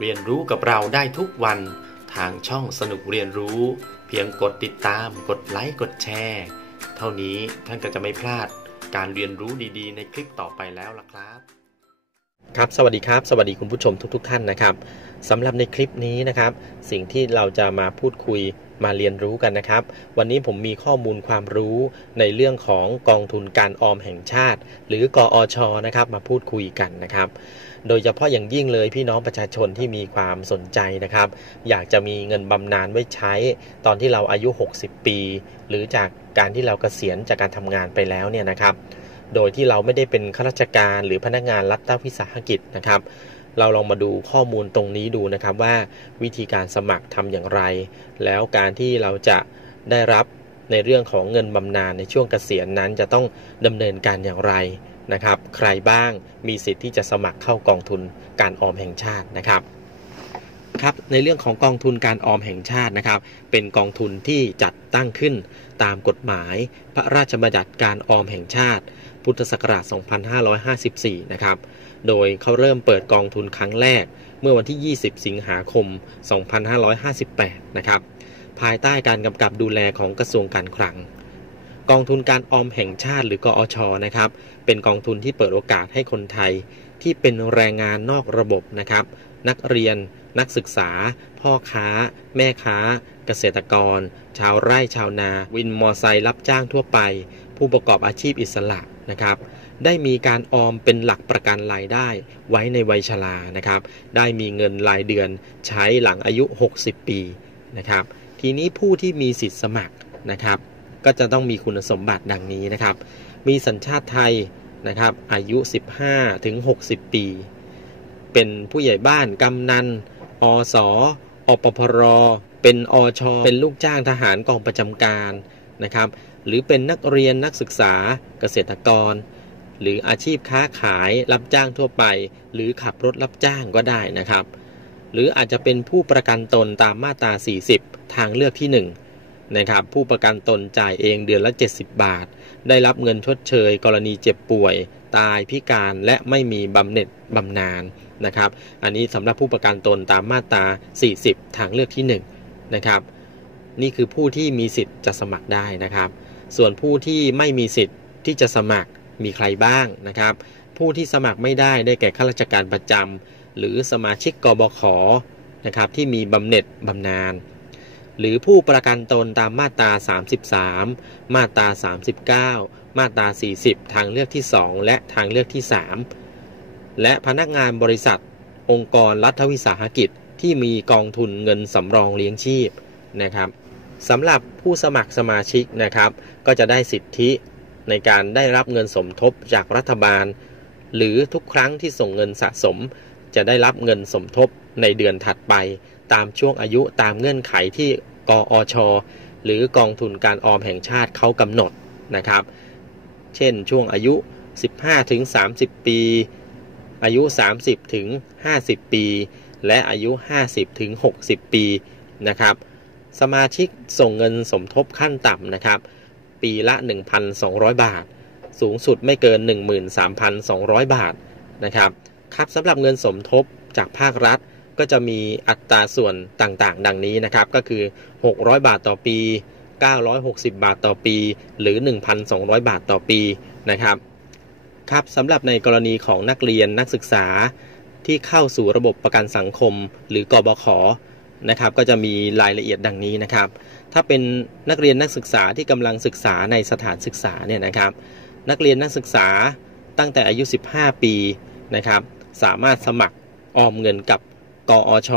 เรียนรู้กับเราได้ทุกวัน ทางช่องสนุกเรียนรู้ เพียงกดติดตาม กดไลค์ กดแชร์ เท่านี้ท่านก็จะไม่พลาดการเรียนรู้ดีๆ ในคลิปต่อไปแล้วล่ะครับ ครับ สวัสดีครับ สวัสดีคุณผู้ชมทุกๆ ท่านนะครับสำหรับในคลิปนี้นะครับ สิ่งที่เราจะมาพูดคุย มาเรียนรู้กันนะครับ วันนี้ผมมีข้อมูลความรู้ในเรื่องของกองทุนการออมแห่งชาติ หรือกออชนะครับ มาพูดคุยกันนะครับ โดยเฉพาะอย่างยิ่งเลยพี่น้องประชาชนที่มีความสนใจนะครับ อยากจะมีเงินบำนาญไว้ใช้ ตอนที่เราอายุ 60 ปี หรือจากการที่เราเกษียณจากการทำงานไปแล้วเนี่ยนะครับ โดยที่เราไม่ได้เป็นข้าราชการหรือพนักงานรัฐวิสาหกิจนะครับ เราลองมาดูข้อมูลตรงนี้ดูนะครับว่าวิธีการสมัครทำอย่างไร แล้วการที่เราจะได้รับในเรื่องของเงินบำนาญในช่วงเกษียณนั้นจะต้องดำเนินการอย่างไรนะครับ ใครบ้างมีสิทธิ์ที่จะสมัครเข้ากองทุนการออมแห่งชาตินะครับ ครับในเรื่องของกองทุนการออมแห่งชาตินะครับ เป็นกองทุนที่จัดตั้งขึ้นตามกฎหมาย พระราชบัญญัติการออมแห่งชาติ พุทธศักราช 2554 นะครับ โดยเขาเริ่มเปิดกองทุนครั้งแรก เมื่อวันที่ 20 สิงหาคม 2558 นะครับ ภายใต้การกำกับดูแลของกระทรวงการคลังกองทุนการออมแห่งชาติหรือกอชนะครับ เป็นกองทุนที่เปิดโอกาสให้คนไทยที่เป็นแรงงานนอกระบบนะครับ นักเรียน นักศึกษา พ่อค้า แม่ค้า เกษตรกร ชาวไร่ชาวนา วินมอไซค์รับจ้างทั่วไป ผู้ประกอบอาชีพอิสระนะครับได้มีการออมเป็นหลักประกันรายได้ไว้ในวัยชรานะครับ ได้มีเงินรายเดือนใช้หลังอายุ 60 ปีนะครับ ทีนี้ผู้ที่มีสิทธิ์สมัครนะครับ ก็จะต้องมีคุณสมบัติดังนี้นะครับ มีสัญชาติไทยนะครับ อายุ 15 ถึง 60 ปี เป็นผู้ใหญ่บ้านกำนัน อสอปพร เป็นอช เป็นลูกจ้างทหารกองประจำการนะครับ หรือเป็นนักเรียนนักศึกษาเกษตรกร หรืออาชีพค้าขายรับจ้างทั่วไป หรือขับรถรับจ้างก็ได้นะครับ หรืออาจจะเป็นผู้ประกันตนตามมาตรา 40 ทางเลือกที่ 1 นะครับผู้ประกันตนจ่ายเองเดือนละ 70 บาท ได้รับเงินชดเชย กรณีเจ็บป่วย ตายพิการและไม่มีบำเหน็จบำนาญนะครับ อันนี้สำหรับผู้ประกันตนตามมาตรา 40 ทางเลือกที่1นะครับนี่คือผู้ที่มีสิทธิ์จะสมัครได้นะครับ ส่วนผู้ที่ไม่มีสิทธิ์ที่จะสมัครมีใครบ้างนะครับ ผู้ที่สมัครไม่ได้ได้แก่ข้าราชการประจำหรือสมาชิกกบขนะครับที่มีบำเหน็จบำนาญ หรือผู้ประกันตนตามมาตรา 33 มาตรา 39 มาตรา 40 ทางเลือกที่ 2 และทางเลือกที่ 3 และพนักงานบริษัท องค์กรรัฐวิสาหกิจที่มีกองทุนเงินสำรองเลี้ยงชีพนะครับสำหรับผู้สมัครสมาชิกนะครับ ก็จะได้สิทธิในการได้รับเงินสมทบจากรัฐบาล หรือทุกครั้งที่ส่งเงินสะสม จะได้รับเงินสมทบในเดือนถัดไป ตามช่วงอายุตามเงื่อนไขที่ กออช หรือกองทุนการออมแห่งชาติเขากำหนดนะครับ เช่นช่วงอายุ 15 ถึง 30 ปี อายุ 30 ถึง 50 ปี และอายุ 50 ถึง 60 ปีนะครับ สมาชิกส่งเงินสมทบขั้นต่ำนะครับ ปีละ 1,200 บาท สูงสุดไม่เกิน 13,200 บาทนะครับ ครับสำหรับเงินสมทบจากภาครัฐ ก็จะมีอัตราส่วนต่างๆ ดังนี้นะครับ ก็คือ 600 บาทต่อปี 960 บาทต่อปี หรือ 1,200 บาทต่อปีนะครับ ครับสำหรับในกรณีของนักเรียนนักศึกษาที่เข้าสู่ระบบประกันสังคม หรือกบขนะครับ ก็จะมีรายละเอียดดังนี้นะครับ ถ้าเป็นนักเรียนนักศึกษาที่กำลังศึกษาในสถานศึกษาเนี่ยนะครับ นักเรียนนักศึกษาตั้งแต่อายุ 15 ปีนะครับ สามารถสมัครออมเงินกับ กอช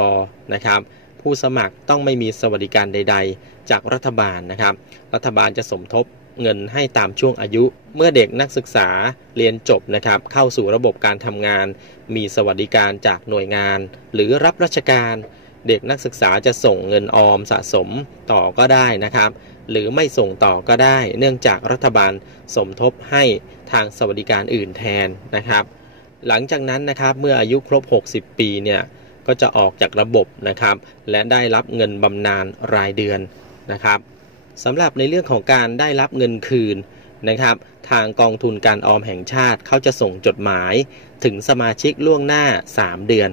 นะครับ ผู้สมัครต้องไม่มีสวัสดิการใด ๆ จากรัฐบาลนะครับ รัฐบาลจะสมทบเงินให้ตามช่วงอายุ เมื่อเด็กนักศึกษาเรียนจบนะครับ เข้าสู่ระบบการทำงาน มีสวัสดิการจากหน่วยงาน หรือรับราชการ เด็กนักศึกษาจะส่งเงินออมสะสมต่อก็ได้นะครับ หรือไม่ส่งต่อก็ได้ เนื่องจากรัฐบาลสมทบให้ทางสวัสดิการอื่นแทนนะครับ หลังจากนั้นนะครับ เมื่ออายุครบ 60 ปีเนี่ย ก็จะออกจากระบบนะครับ และได้รับเงินบำนาญรายเดือนนะครับสำหรับในเรื่องของการได้รับเงินคืนนะครับ ทางกองทุนการออมแห่งชาติเขาจะส่งจดหมายถึงสมาชิกล่วงหน้า 3 เดือน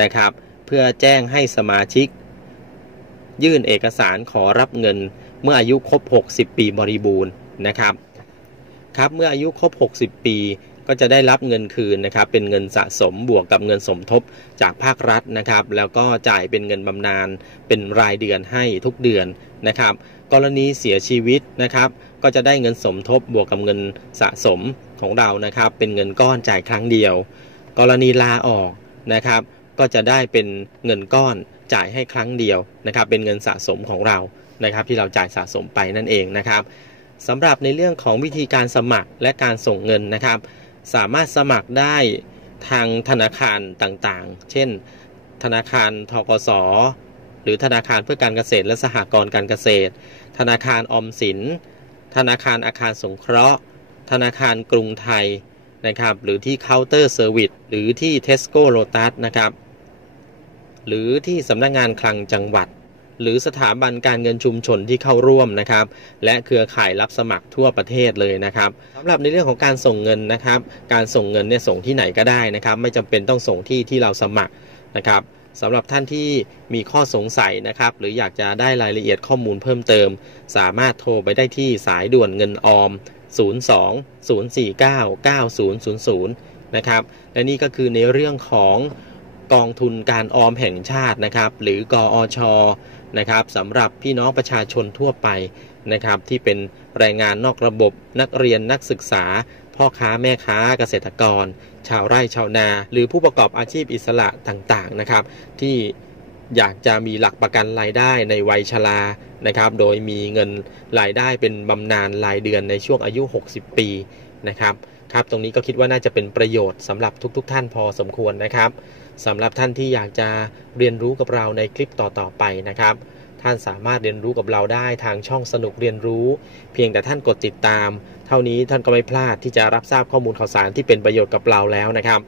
นะครับ เพื่อแจ้งให้สมาชิก ยื่นเอกสารขอรับเงินเมื่ออายุครบ 60 ปีบริบูรณ์นะครับครับเมื่ออายุครบ 60 ปี ก็จะได้รับเงินคืนนะครับเป็นเงินสะสมบวกกับเงินสมทบจากภาครัฐนะครับ แล้วก็จ่ายเป็นเงินบำนาญเป็นรายเดือนให้ทุกเดือนนะครับ กรณีเสียชีวิตนะครับ ก็จะได้เงินสมทบบวกกับเงินสะสมของเรานะครับ เป็นเงินก้อนจ่ายครั้งเดียว กรณีลาออกนะครับ ก็จะได้เป็นเงินก้อนจ่ายให้ครั้งเดียวนะครับ เป็นเงินสะสมของเรานะครับ ที่เราจ่ายสะสมไปนั่นเองนะครับสำหรับในเรื่องของวิธีการสมัครและการส่งเงินนะครับ สามารถสมัครได้ทางธนาคารต่างๆ เช่น ธนาคารทกส หรือธนาคารเพื่อการเกษตรและสหกรณ์การเกษตร ธนาคารออมสิน ธนาคารอาคารสงเคราะห์ ธนาคารกรุงไทยนะครับ หรือที่เคาน์เตอร์เซอร์วิสหรือที่เทสโก้โ t ตัสนะครับ หรือที่สำนักงงานคลังจังหวัด หรือสถาบันการเงินชุมชนที่เข้าร่วมนะครับ และเครือข่ายรับสมัครทั่วประเทศเลยนะครับสำหรับในเรื่องของการส่งเงินนะครับ การส่งเงินเนี่ยส่งที่ไหนก็ได้นะครับ ไม่จำเป็นต้องส่งที่ที่เราสมัครนะครับสำหรับท่านที่มีข้อสงสัยนะครับ หรืออยากจะได้รายละเอียดข้อมูลเพิ่มเติม สามารถโทรไปได้ที่สายด่วนเงินออม 02 049 9000 นะครับและนี่ก็คือในเรื่องของกองทุนการออมแห่งชาตินะครับ หรือกอช นะครับสำหรับพี่น้องประชาชนทั่วไปนะครับที่เป็นแรงงานนอกระบบนักเรียนนักศึกษา พ่อค้าแม่ค้าเกษตรกร ชาวไร่ชาวนา หรือผู้ประกอบอาชีพอิสระต่างๆนะครับ ที่อยากจะมีหลักประกันรายได้ในวัยชรานะครับ โดยมีเงินรายได้เป็นบำนาญรายเดือนในช่วงอายุ 60 ปีนะครับครับ ตรงนี้ก็คิดว่าน่าจะเป็นประโยชน์สำหรับทุกๆทท่านพอสมควรนะครับ สำหรับท่านที่อยากจะเรียนรู้กับเราในคลิปต่อๆไปนะครับ ท่านสามารถเรียนรู้กับเราได้ทางช่องสนุกเรียนรู้ เพียงแต่ท่านกดติดตาม เท่านี้ท่านก็ไม่พลาดที่จะรับทราบข้อมูลข่าวสารที่เป็นประโยชน์กับเราแล้วนะครับ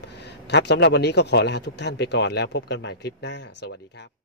ครับสำหรับวันนี้ก็ขอลาทุกท่านไปก่อนแล้วพบกันใหม่คลิปหน้า สวัสดีครับ